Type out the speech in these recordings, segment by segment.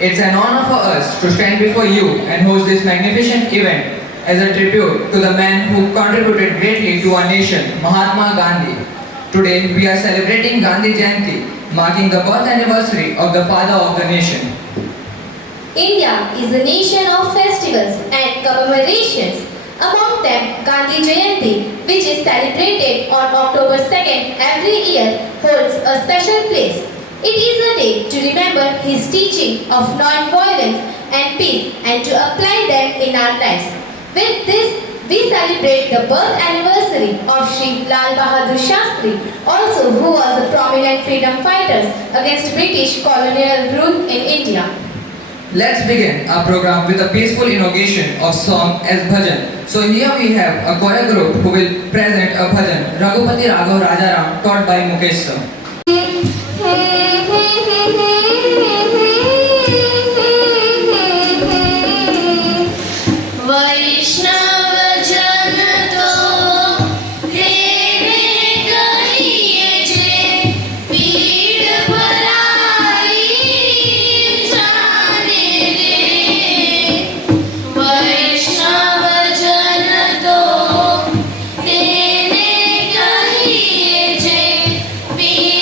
It's an honor for us to stand before you and host this magnificent event as a tribute to the man who contributed greatly to our nation, Mahatma Gandhi. Today we are celebrating Gandhi Jayanti, marking the birth anniversary of the father of the nation. India is a nation of festivals and commemorations. Among them, Gandhi Jayanti, which is celebrated on October 2nd every year, holds a special place. It is a day to remember his teaching of non-violence and peace and to apply them in our lives. With this, we celebrate the birth anniversary of Sri Lal Bahadur Shastri, also who was a prominent freedom fighter against British colonial rule in India. Let's begin our program with a peaceful invocation of song as bhajan. So here we have a choir group who will present a bhajan, Raghupati Raghav Rajaram, taught by Mukesh sir. be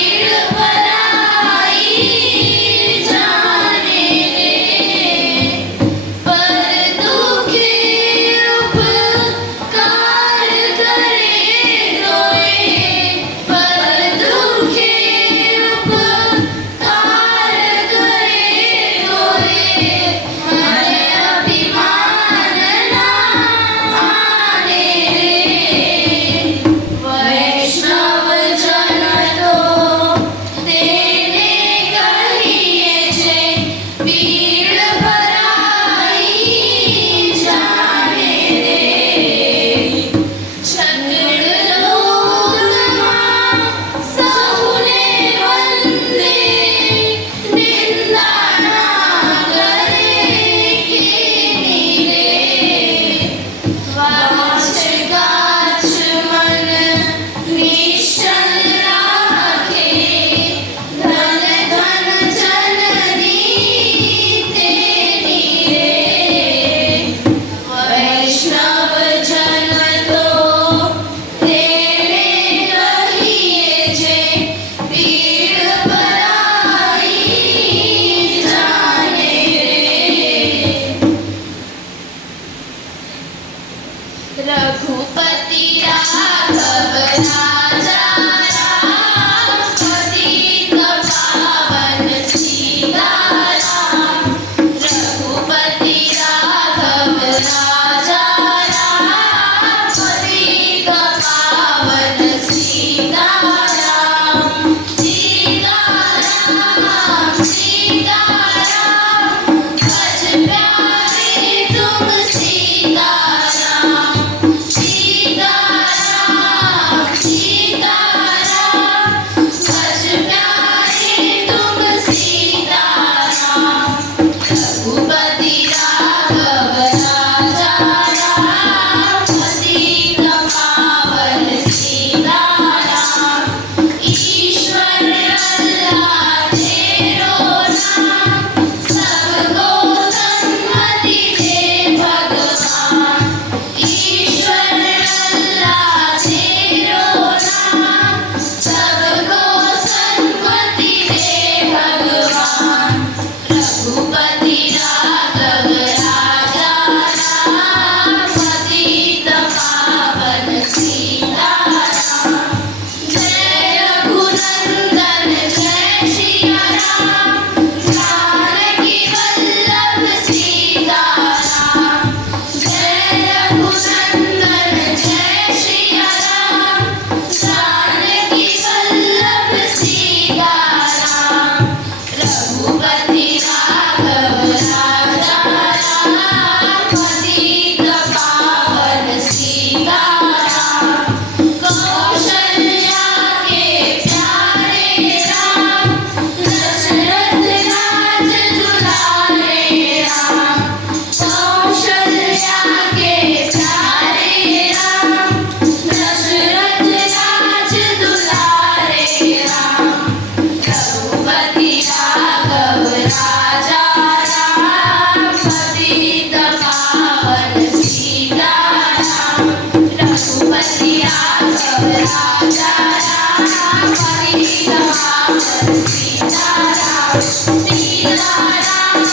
Sitaram Sitaram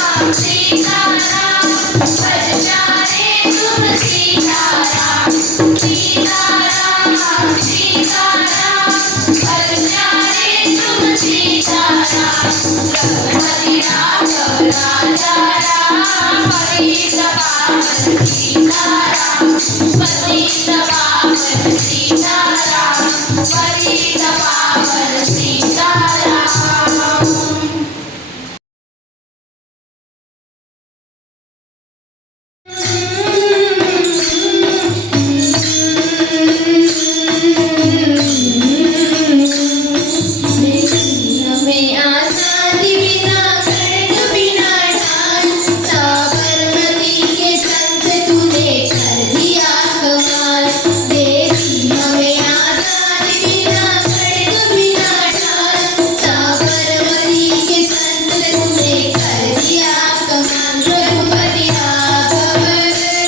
Sitaram बज प्यारे तुम सीताराम सीताराम सीताराम बज प्यारे तुम सीताराम रघुपति राघव राजा राम पतित पावन सीताराम पतित पावन सीताराम पतित पावन सीताराम हमें आजादी बिना खड्ग बिना ढाल साबरमती के संत तूने कर दिया कमाल देवी हमें आजादी बिना खड्ग बिना ढाल साबरमती के संत तूने कर दिया कमाल रघुपति राघव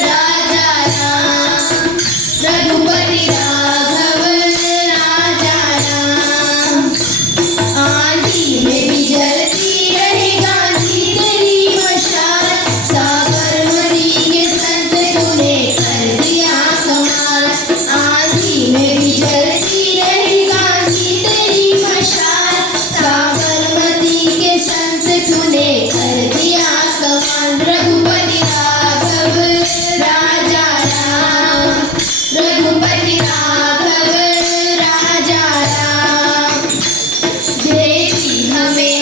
राजा राम रघुपति राघव राजा राम आंधी में भी जलती रहे गांधी तेरी मशाल साबरमती के संत तूने कर दिया कमाल आंधी में भी जलती रहे गांधी तेरी मशाल साबरमती के संत तूने कर दिया कमाल रघुपति राघव राजा राम रघुपति राघव राजा राम देवी हमें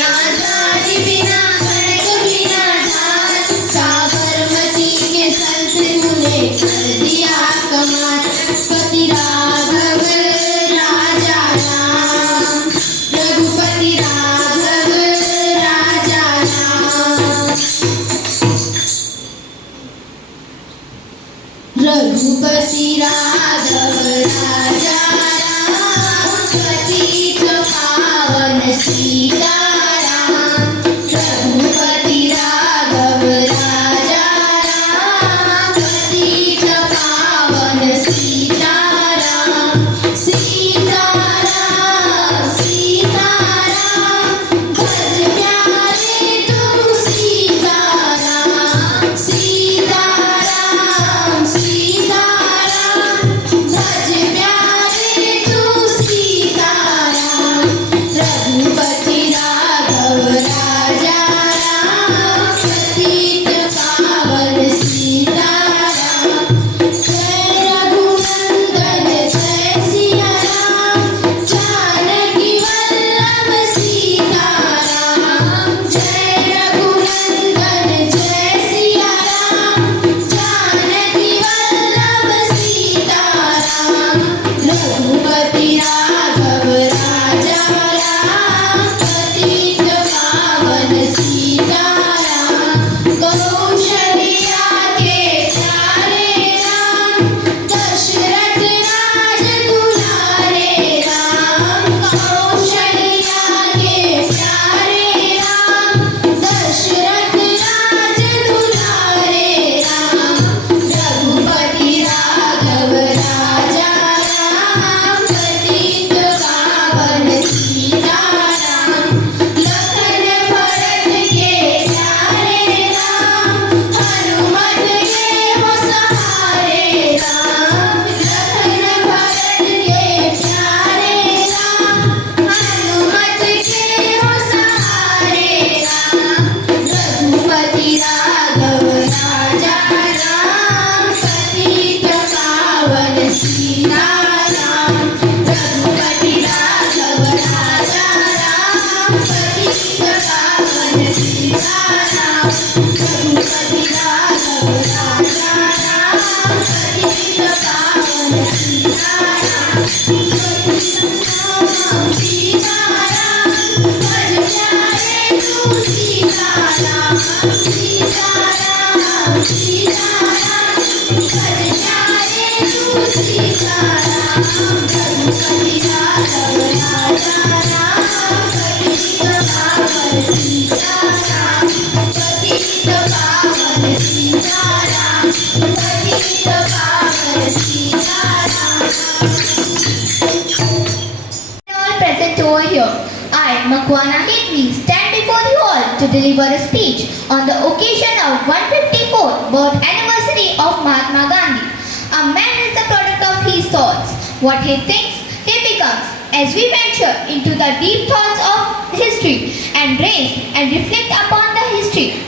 proudly stand before you all to deliver a speech on the occasion of 154th birth anniversary of Mahatma Gandhi. A man is the product of his thoughts. What he thinks, he becomes. As we venture into the deep thoughts of history and raise and reflect upon the history,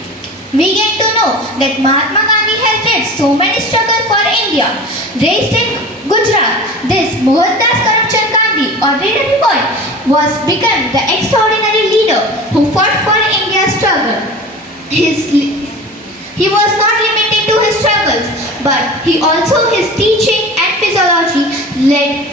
we get to know that Mahatma Gandhi has led so many struggles for India. Raised in Gujarat, this Mohandas Karamchand Gandhi, ordinary boy, was become the extraordinary leader who fought for India's struggle. He was not limited to his struggles, but he also his teaching and physiology led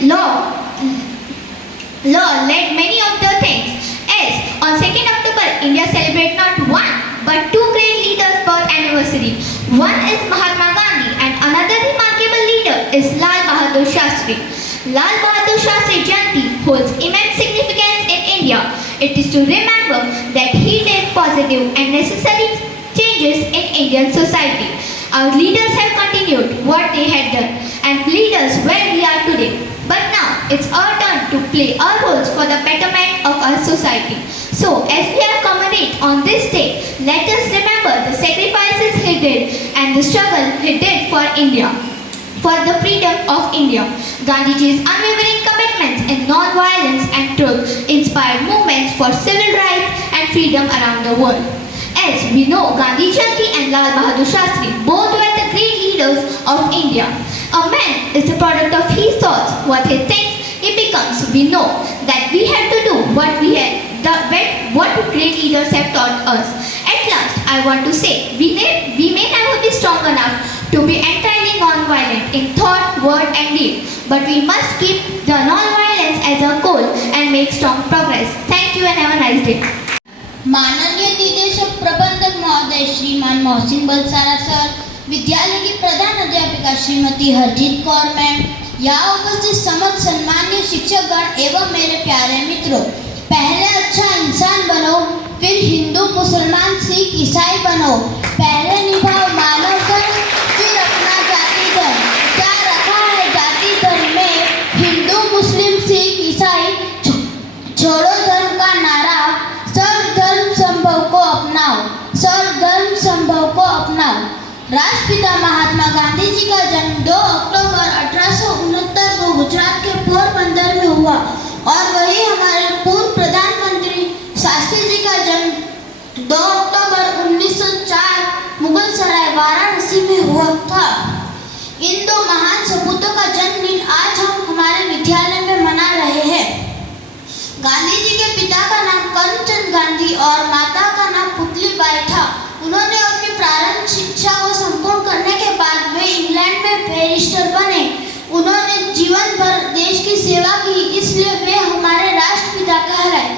many of the things. As on 2nd October, India celebrates not one but two great leaders' birth anniversary. One is Mahatma Gandhi and another remarkable leader is Lal Bahadur Shastri. Lal Bahadur Shastri Jayanti holds immense significance in India. It is to remember that he did positive and necessary changes in Indian society. Our leaders have continued what they had done and lead us where we are today. But now it's our turn to play our roles for the betterment of our society. So as we are commemorate on this day, let us remember the sacrifices he did and the struggle he did for India, for the freedom of India. Gandhiji's unwavering commitments in non-violence and truth inspired movements for civil rights and freedom around the world. As we know, Gandhi Jayanti and Lal Bahadur Shastri both were the great leaders of India. A man is the product of his thoughts. What he thinks, he becomes. We know that we have to do what great leaders have taught us. At last, I want to say, we may never be strong enough to be entirely non-violent in thought, word and deed. But we must keep the non-violence as a goal and make strong progress. Thank you and have a nice day. माननीय निदेशक प्रबंधक महोदय श्रीमान Mohsin Balsara sir, विद्यालय की प्रधान अध्यापिका Shrimati Harjeet Kaur ma'am, यहाँ उपस्थित समस्त सम्मानीय शिक्षकगण एवं मेरे प्यारे मित्रों, पहले अच्छा इंसान बनो, फिर हिंदू मुसलमान सिख ईसाई बनो। पहले निभाओ मानव धर्म, फिर अपना जाति धर्म। क्या रखा है जाति धर्म में? हिंदू मुस्लिम सिख ईसाई छोड़ो धर्म का नारा, सर्वधर्म संभव को अपनाओ, सर्वधर्म संभव को अपनाओ। राष्ट्रपिता महात्मा गांधी जी का जन्म 2 अक्टूबर 1869 को गुजरात के पोरबंदर में हुआ और वही हमारे पूर्व प्रधानमंत्री शास्त्री जी का जन्म 2 अक्टूबर 1904 मुगल सराय वाराणसी में हुआ था। इन दो महान सपूतों का जन्मदिन आज हम हमारे विद्यालय में मना रहे हैं। गांधी जी के पिता का नाम करमचंद गांधी और माता का नाम पुतलीबाई था। उन्होंने अपनी प्रारंभिक शिक्षा को संपूर्ण करने के बाद वे इंग्लैंड में बैरिस्टर बने। उन्होंने जीवन भर देश की सेवा की, इसलिए वे हमारे राष्ट्रपिता कहलाए।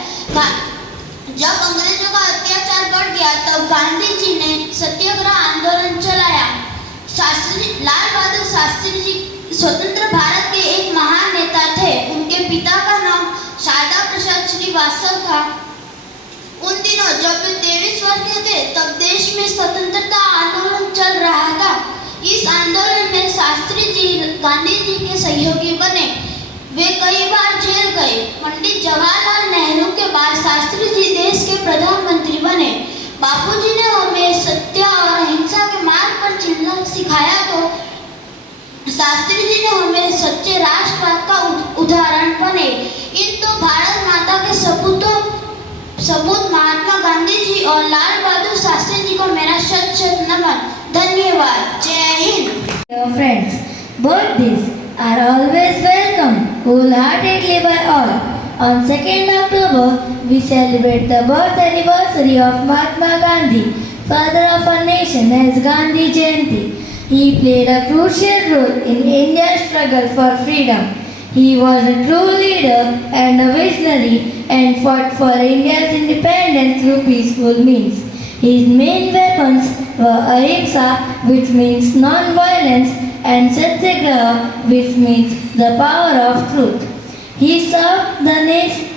जब अंग्रेजों का अत्याचार बढ़ गया तब गांधी जी ने सत्याग्रह आंदोलन चलाया। लाल बहादुर शास्त्री जी स्वतंत्र भारत के एक महान नेता थे। उनके पिता का नाम शारदा प्रसाद श्रीवास्तव था। उन दिनों जब वे 23 वर्ष के थे तब देश में स्वतंत्रता आंदोलन चल रहा था। इस आंदोलन में शास्त्री जी गांधी जी के सहयोगी बने। वे कई बार जेल गए। पंडित जवाहरलाल नेहरू के बाद शास्त्री जी देश के प्रधानमंत्री बने। बापूजी ने हमें सत्य और अहिंसा के मार्ग पर चलना सिखाया तो शास्त्री जी ने हमें सच्चे राष्ट्रवाद का उदाहरण बने। इन तो भारत माता के सबूत महात्मा गांधी जी और लाल बहादुर शास्त्री जी को मेरा शत शत नमन। धन्यवाद। जय Hind. Dear friends, birthdays are always welcome wholeheartedly by all. On 2nd October, we celebrate the birth anniversary of Mahatma Gandhi, father of our nation, as Gandhi Jayanti. He played a crucial role in India's struggle for freedom. He was a true leader and a visionary and fought for India's independence through peaceful means. His main weapons were ahimsa, which means non-violence, and satyagraha, which means the power of truth. He served the nation.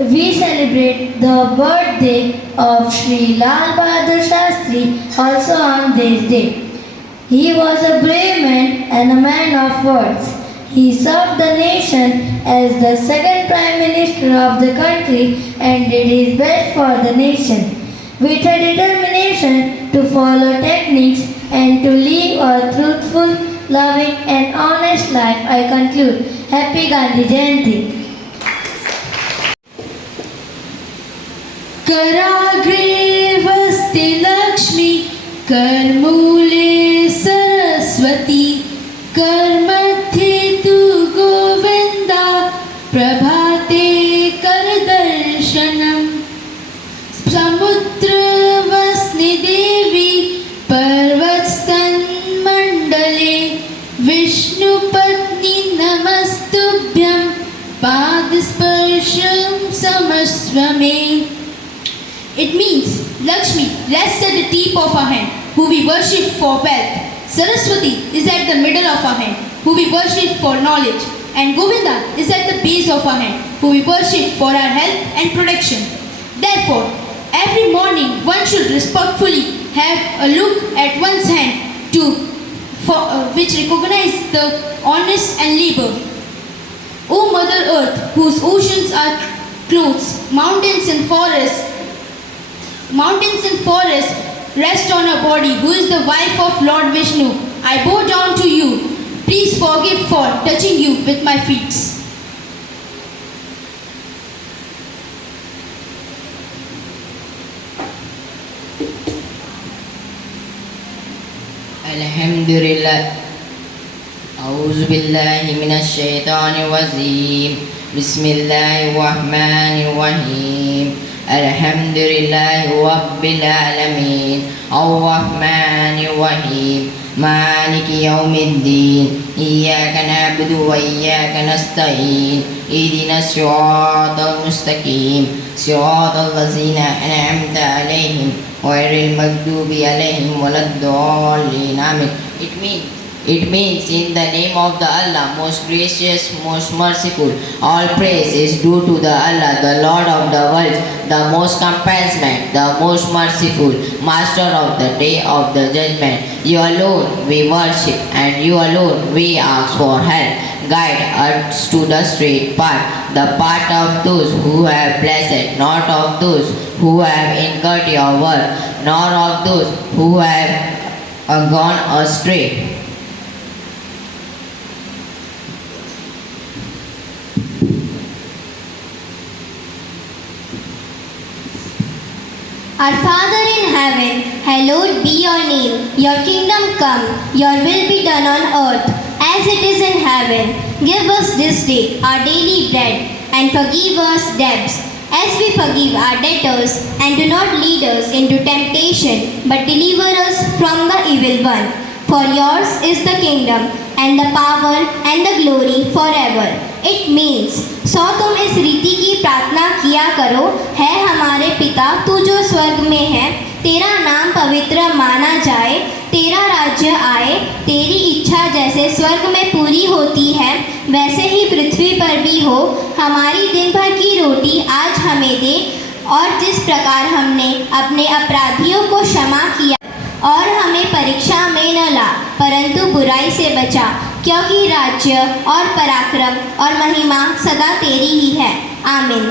We celebrate the birthday of Sri Lal Bahadur Shastri also on this day. He was a brave man and a man of words. He served the nation as the second Prime Minister of the country and did his best for the nation. With a determination to follow techniques and to live a truthful, loving and honest life, I conclude. Happy Gandhi Jayanti. कराग्रे वस्ति Lakshmi करमूले Saraswati करमध्ये तु गोविन्दा प्रभाते करदर्शनम् समुद्रवस्नि देवी पर्वतस्तन्मण्डले विष्णुपत्नी नमस्तुभ्यं पादस्पर्शं समस्व मे. It means Lakshmi rests at the tip of our hand, who we worship for wealth. Saraswati is at the middle of our hand, who we worship for knowledge. And Govinda is at the base of our hand, who we worship for our health and protection. Therefore, every morning one should respectfully have a look at one's hand which recognize the honest and labor. O Mother Earth, whose oceans are clothes, mountains and forests rest on her body, who is the wife of Lord Vishnu. I bow down to you. Please forgive for touching you with my feet. Alhamdulillah. A'udzu billahi minasy syaithanir rajim. Bismillahirrahmanirrahim. Alhamdulillahi rabbil alamin. Ar-Rahmanir Rahim. Maliki yaumiddin. Iyyaka na'budu wa iyyaka nasta'in. Ihdinas siratal mustaqim. Siratal ladzina an'amta 'alaihim ghairil maghdubi 'alaihim waladdallin. Amin. It means in the name of the Allah, most gracious, most merciful. All praise is due to the Allah, the Lord of the world, the most compassionate, the most merciful, master of the day of the judgment. You alone we worship and you alone we ask for help. Guide us to the straight path, the path of those who have blessed, not of those who have incurred your word, nor of those who have gone astray. Our Father in heaven, hallowed be your name. Your kingdom come, your will be done on earth as it is in heaven. Give us this day our daily bread and forgive us debts as we forgive our debtors, and do not lead us into temptation but deliver us from the evil one. For yours is the kingdom and the power and the glory forever. It means सो तुम इस रीति की प्रार्थना किया करो, है हमारे पिता तू जो स्वर्ग में है, तेरा नाम पवित्र माना जाए, तेरा राज्य आए, तेरी इच्छा जैसे स्वर्ग में पूरी होती है वैसे ही पृथ्वी पर भी हो. हमारी दिन भर की रोटी आज हमें दे, और जिस प्रकार हमने अपने अपराधियों को क्षमा किया, और हमें परीक्षा में न ला परंतु बुराई से बचा, क्योंकि राज्य और पराक्रम और महिमा सदा तेरी ही है. आमीन.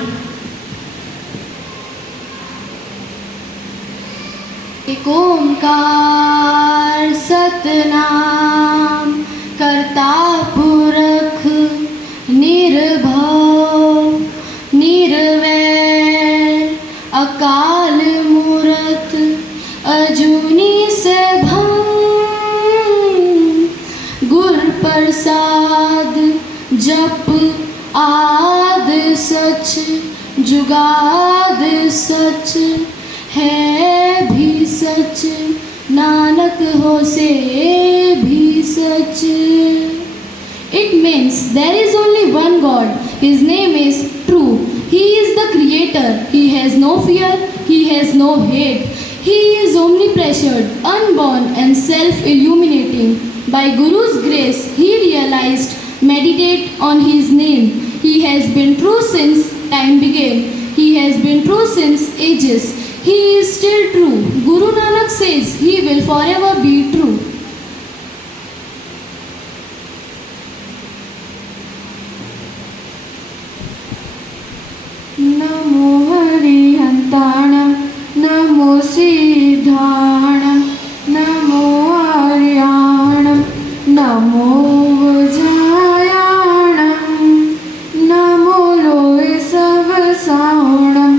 एक ओंकार सतनाम करता पुरख निर्भव निर्वैर अकाल मूरत अजूनी सभं गुर प्रसाद जप आद सच जुगाद सच है भी सच नानक हो से भी सच. It means there is only one God. His name is true. He is the creator. He has no fear. He has no hate. He is omnipresent, unborn and self-illuminating. By Guru's grace, he realized, meditate on his name. He has been true since time began. He has been true since ages. He is still true. Guru Nanak says he will forever be true. ईशानम नमो सिद्धाणम नमो आर्याणम नमो वज्रायाणम नमो लोय सवसाणम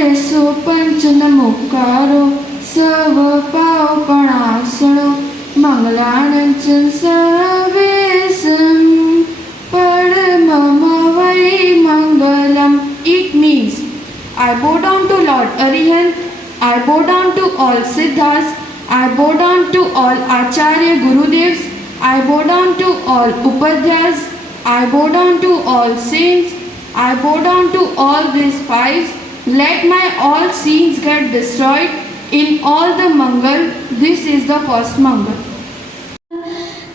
एसो पंच नमोकारो सव पावपणासणो मंगलानंच सर्वेसम परमम वै मंगलम. It means I bow down to Lord Arihant, I bow down to all Siddhas, I bow down to all Acharya Gurudevs, I bow down to all Upadhyas, I bow down to all saints, I bow down to all these fives. Let my all sins get destroyed in all the Mangal. This is the first Mangal.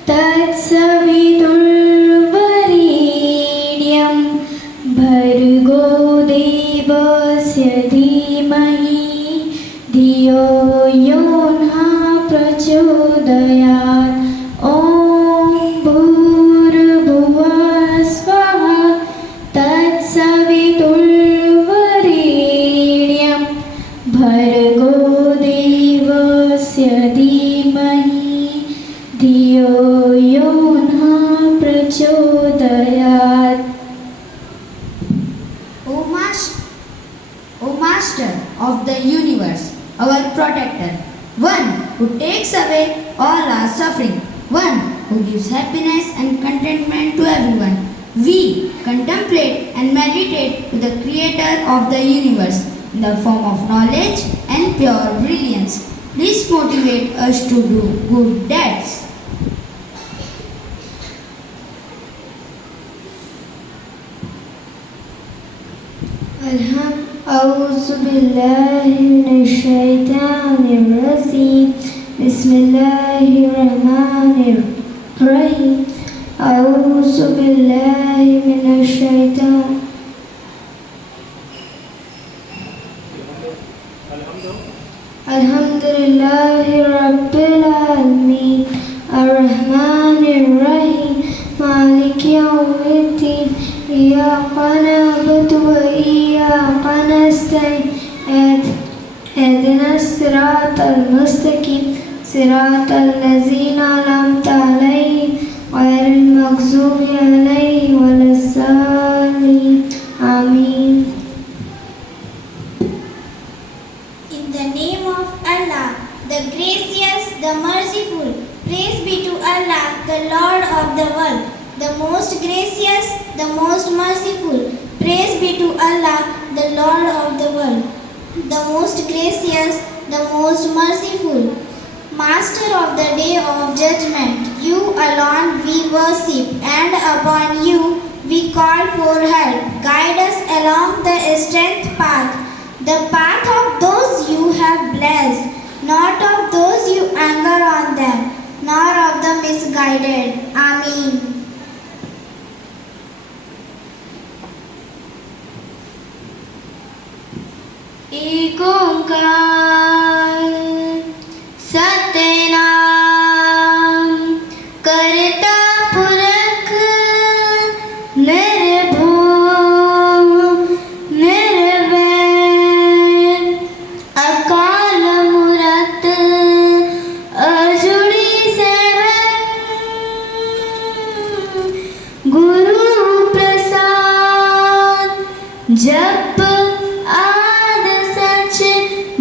तत्सवितुर्वरेण्यं भर्गो देवस्य धीमहि धियो यो नः प्रचोदयात्. ॐ भूर्भुवः स्वः तत्सवितुर्वरेण्यं भर्गो देवस्य धीमहि धियो यो नः प्रचोदयात्. O Master of the universe, our protector, one who takes away all our suffering, one who gives happiness and contentment to everyone, we contemplate and meditate to the Creator of the universe in the form of knowledge and pure brilliance. Please motivate us to do good deeds. أعوذ بالله من الشيطان الرجيم. بسم الله الرحمن الرحيم. أعوذ بالله من الشيطان. الحمد لله رب العالمين الرحمن الرحيم مالك يوم الدين إياك نعبد وإياك نستعين اهدنا الصراط المستقيم صراط الذين أنعمت عليهم غير المغضوب عليهم ولا الضالين آمين. In the name of Allah, the gracious, the merciful, praise be to Allah, the Lord of the world, the most gracious, the most merciful, praise be to Allah, the Lord of the world, the most gracious, the most merciful, Master of the day of judgment. You alone we worship, and upon you we call for help. Guide us along the straight path, the path of those you have blessed, not of those you anger on them, nor of the misguided. Amen. एक ओंकार सत्यनाम करता पुरख निर्भव निर्वैर अकाल मूरत अजुड़ी सेवक गुरु प्रसाद जप आद सच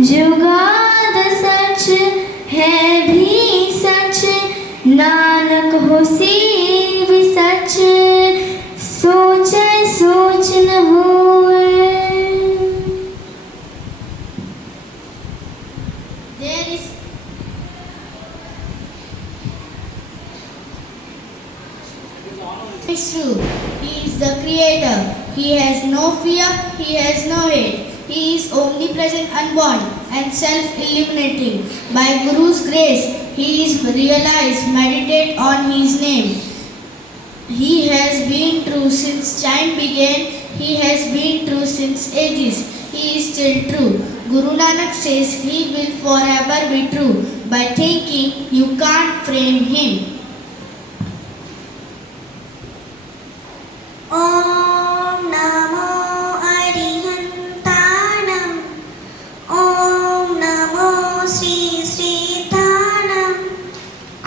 जुगाद सच है भी सच नानक होसी भी सच सोचे सोच न होए. There is It's true. He is the creator. He has no fear. He has no hate. He is omnipresent, unborn, and self-illuminating. By Guru's grace, he is realized. Meditate on his name. He has been true since time began. He has been true since ages. He is still true. Guru Nanak says he will forever be true. By thinking, you can't frame him. Om Namo Arihantanam Shri श्रीधानम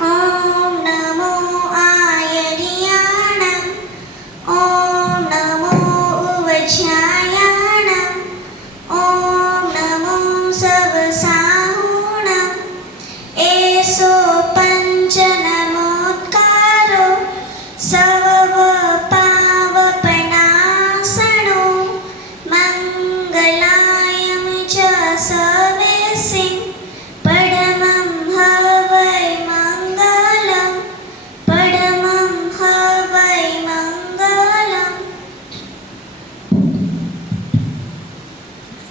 ओम नमो आयर्याणम ओम नमो उवज्यायाणम ओम नमो सवसाहुणम एसो पंच नमोत्कारो सर्वपावपनासनो मंगलायं च सवेसिं परमं हवै मंगलम परमं हवै मंगलम.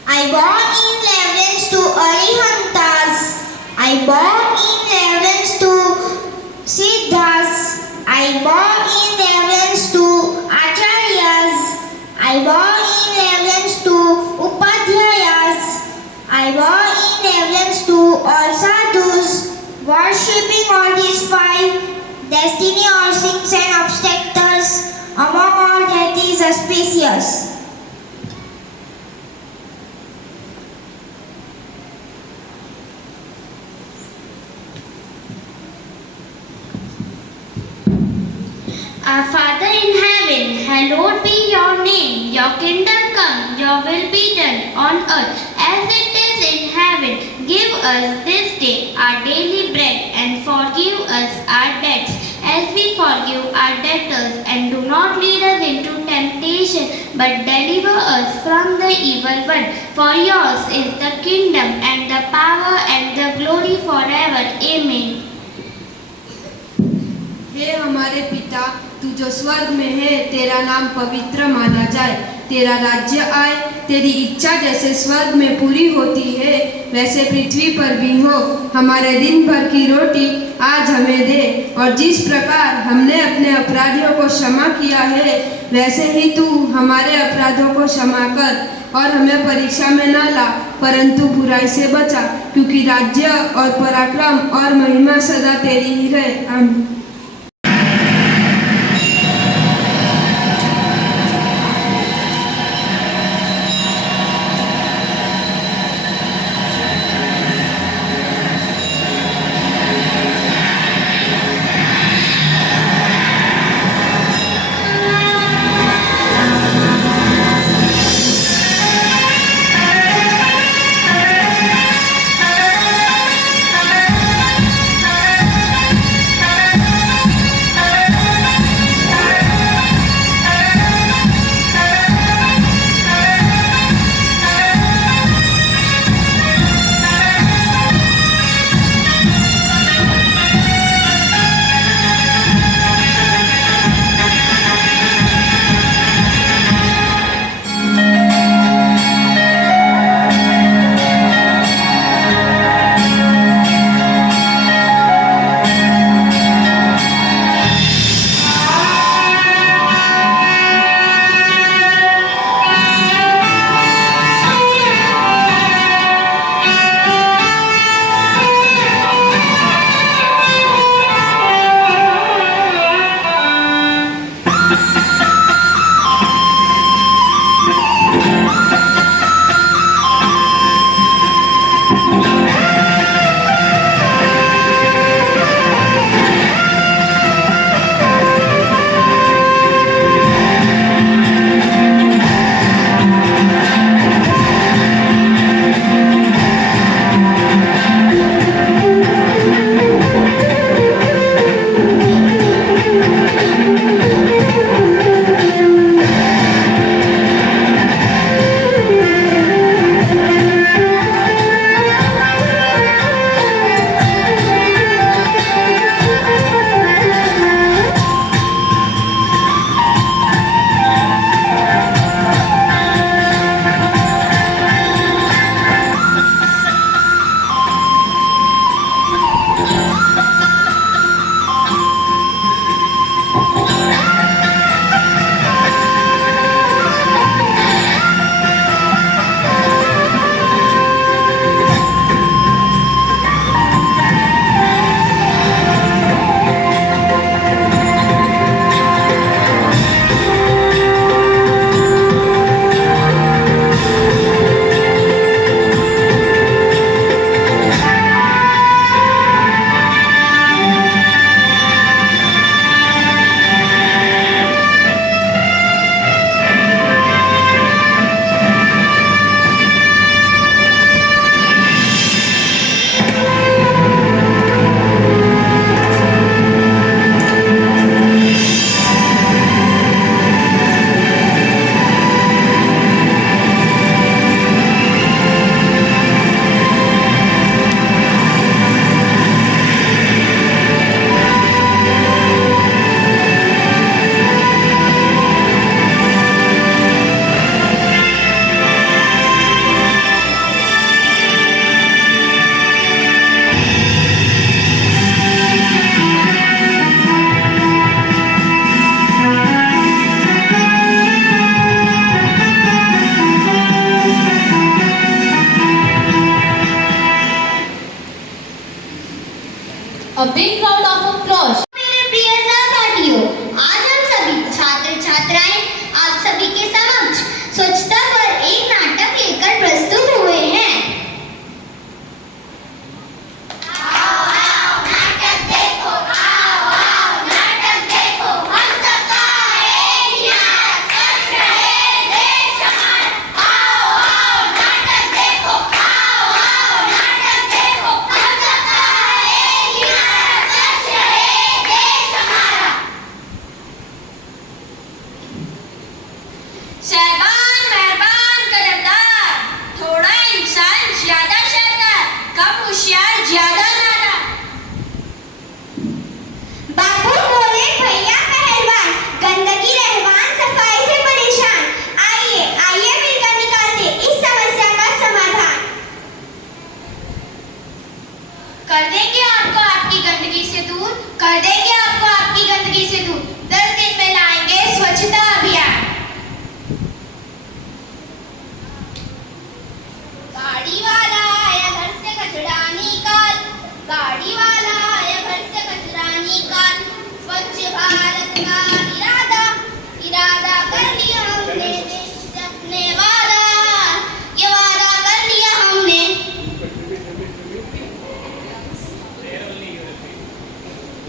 I born in reverence to Arihantas. I born in reverence to Siddhas. I born in reverence to Acharyas. I born in reverence to Upadhyayas. I born in reverence to all sadhus, worshipping all these five destiny or sins and obstacles. Among all that is auspicious. Our Father in heaven, hallowed be your name. Your kingdom come, your will be done on earth as it is in heaven. Give us this day our daily bread and forgive us our debts as we forgive our debtors. And do not lead us into temptation but deliver us from the evil one. For yours is the kingdom and the power and the glory forever. Amen. हे हमारे पिता, तू जो स्वर्ग में है, तेरा नाम पवित्र माना जाए, तेरा राज्य आए, तेरी इच्छा जैसे स्वर्ग में पूरी होती है वैसे पृथ्वी पर भी हो. हमारे दिन भर की रोटी आज हमें दे और जिस प्रकार हमने अपने अपराधियों को क्षमा किया है वैसे ही तू हमारे अपराधों को क्षमा कर और हमें परीक्षा में न ला परंतु बुराई से बचा, क्योंकि राज्य और पराक्रम और महिमा सदा तेरी ही है. आमीन. A big round of applause. मेरे प्रिय सहपाठियों, आज हम सभी छात्र छात्राएं आप सभी के समक्ष स्वच्छता पर एक नाटक लेकर प्रस्तुत हुए हैं। सहबान मेहरबान कदरदार, थोड़ा इंसान ज्यादा शानदार, कम होशियार ज्यादा नादान। बापू बोले भैया पहलवान, गंदगी रहवान सफाई से परेशान। आइए आइए मिलकर निकालते इस समस्या का समाधान। कर देंगे आपको आपकी गंदगी से दूर, कर देंगे आपको आपकी गंदगी से दूर। 10 दिन में लाएंगे स्वच्छता अभियान। गाड़ी वाला आया घर से कचरा निकाल, गाड़ी वाला आया घर से कचरा निकाल। स्वच्छ भारत का इरादा इरादा कर लिया हमने, देश से अपने वादा ये वादा कर लिया हमने।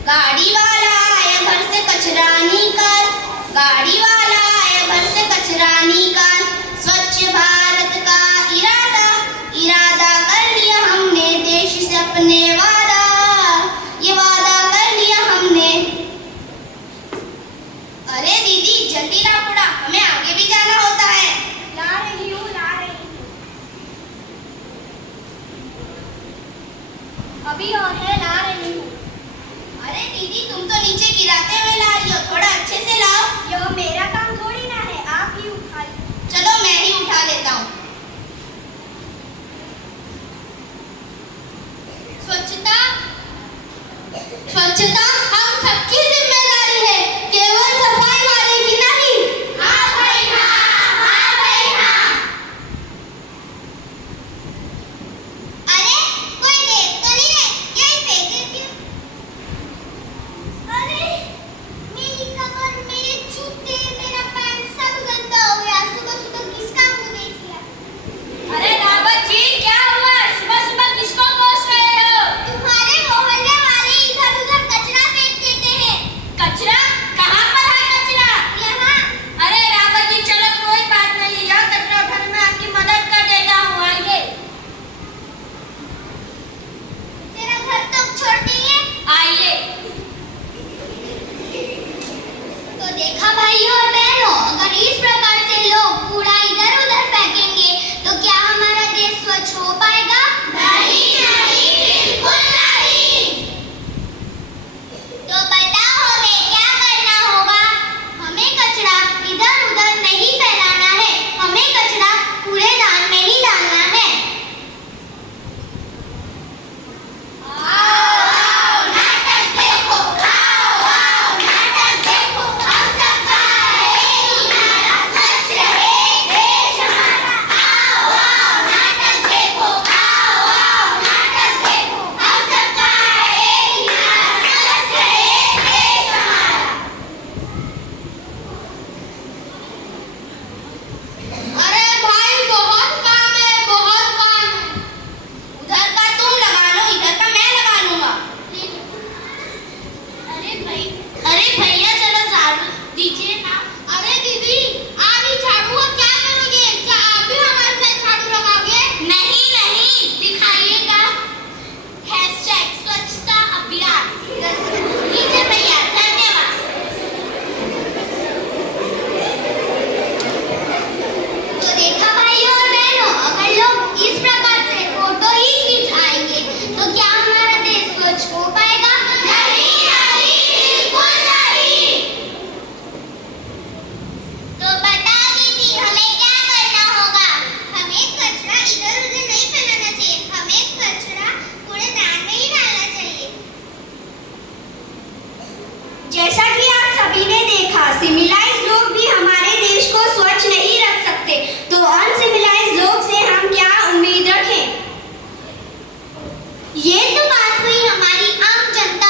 गाड़ी वाला आया घर से कचरा निकाल, गाड़ी वाला आया घर से कचरा निकाल। स्वच्छ भारत का इरादा इरादा कर लिया हमने, देश से अपने वादा ये वादा कर लिया हमने। अरे दीदी जल्दी ला कूड़ा, हमें आगे भी जाना होता है। ला रही हूँ ला रही हूँ। अभी और है, ला रही हूँ। अरे दीदी तुम तो नीचे गिराते हुए ला रही हो, थोड़ा अच्छे से लाओ। यह मेरा काम थोड़ी ना है, आप ही उठा लो। चलो मैं ही उठा लेता हूँ। स्वच्छता स्वच्छता हम सबकी जिम्मेदारी है, केवल सफाई वाले की नहीं। हाँ भाई हाँ, हाँ भाई हाँ। अरे कोई देख तो नहीं रहे, यही फेंक देती हूँ। अरे मेरी कमर, मेरे जूते, मेरा पैंट सब गंदा हो गया। सुबह सुबह किसका मुंह देख लिया। अरे रावत जी क्या हुआ, सुबह सुबह किसको कोस रहे हो? तुम्हारे मोहल्ले वाले इधर उधर कचरा फेंक देते हैं। कचरा? कहाँ पर है कचरा? यहाँ। अरे रावत जी चलो कोई बात नहीं, यह कचरा उठाने में आपकी मदद कर देता हूँ, आइए। तेरा घर तो छोटी है। आइए। तो देखा भाइयों और बहनों, अगर इस प्रकार से लोग कूड़ा इधर उधर फेंकेंगे तो क्या हमारा देश स्वच्छ हो पाएगा? नहीं नहीं बिल्कुल नहीं। तो बताओ हमें क्या करना होगा? हमें कचरा इधर उधर नहीं फैलाना है, हमें कचरा कूड़ेदान में ही डालना है। आओ नाटक देखो, आओ नाटक देखो, हम सबका है इनारा, स्वच्छ है देश हमारा। आओ नाटक देखो, आओ नाटक देखो, हम सबका है इनारा, स्वच्छ है देश हमारा। अरे भाई बहुत काम है, बहुत काम है। उधर का तुम लगा लो, इधर का मैं लगा लूंगा। अरे भैया चलो झाड़ू दीजिए ना। अरे दीदी आप ही झाड़ू को क्या करोगे? क्या आप भी हमारे साथ झाड़ू लगाओगे? नहीं नहीं दिखाइएगा। #स्वच्छता अभियान। लीजिए भैया, धन्यवाद। तो देखा भाइयों और बहनों, अगर लोग इस प्रकार से फोटो ही खिंचाएंगे तो क्या हमारा देश स्वच्छ हो पाएगा? नहीं नहीं बिल्कुल नहीं। तो बता दीदी हमें क्या करना होगा? हमें कचरा इधर उधर नहीं फैलाना चाहिए, हमें कचरा कूड़ेदान में ही डालना चाहिए। जैसा कि आप सभी ने देखा, सिविलाइज्ड लोग भी हमारे देश को स्वच्छ नहीं रख सकते, तो अनसिविलाइज्ड लोग से हम क्या उम्मीद रखें? ये तो बात हुई हमारी आम जनता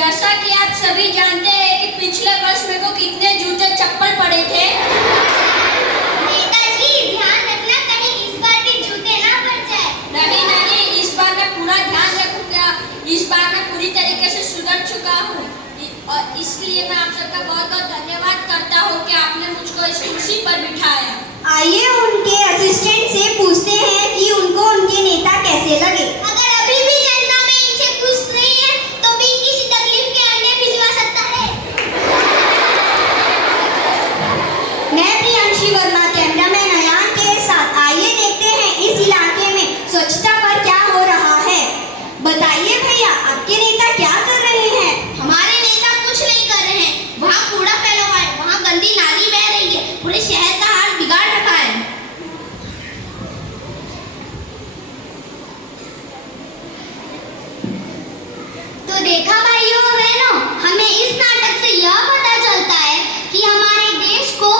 जैसा कि आप सभी जानते हैं कि पिछले वर्ष मेरे को कितने जूते चप्पल पड़े थे। नेताजी ध्यान रखना कहीं इस बार के जूते ना पड़ जाए। नहीं, इस बार मैं पूरा ध्यान रखूंगा। इस बार मैं पूरी तरीके से सुधर चुका हूँ और इसलिए मैं आप सबका बहुत बहुत धन्यवाद करता हूँ कि आपने मुझको इस कुर्सी पर बिठाया। आइए उनके असिस्टेंट से पूछते हैं कि उनको उनके नेता कैसे लगे। अगर अभी भी जनता में इनसे खुश नहीं है तो भी किसी तकलीफ के अंडे भिजवा सकता है। मैं प्रियांशी वर्मा कैमरामैन अयान के साथ। आइए देखते हैं इस इलाके में स्वच्छता पर क्या हो रहा है। बताइए भैया, आपके नेता क्या कर रहे हैं? हमारे नेता कुछ नहीं कर रहे हैं। वहाँ कूड़ा फैला हुआ है, वहाँ गंदी नाली बह रही है, पूरे शहर का हाल बिगाड़ रखा है। तो देखा भाइयों और बहनों, हमें इस नाटक से यह पता चलता है कि हमारे देश को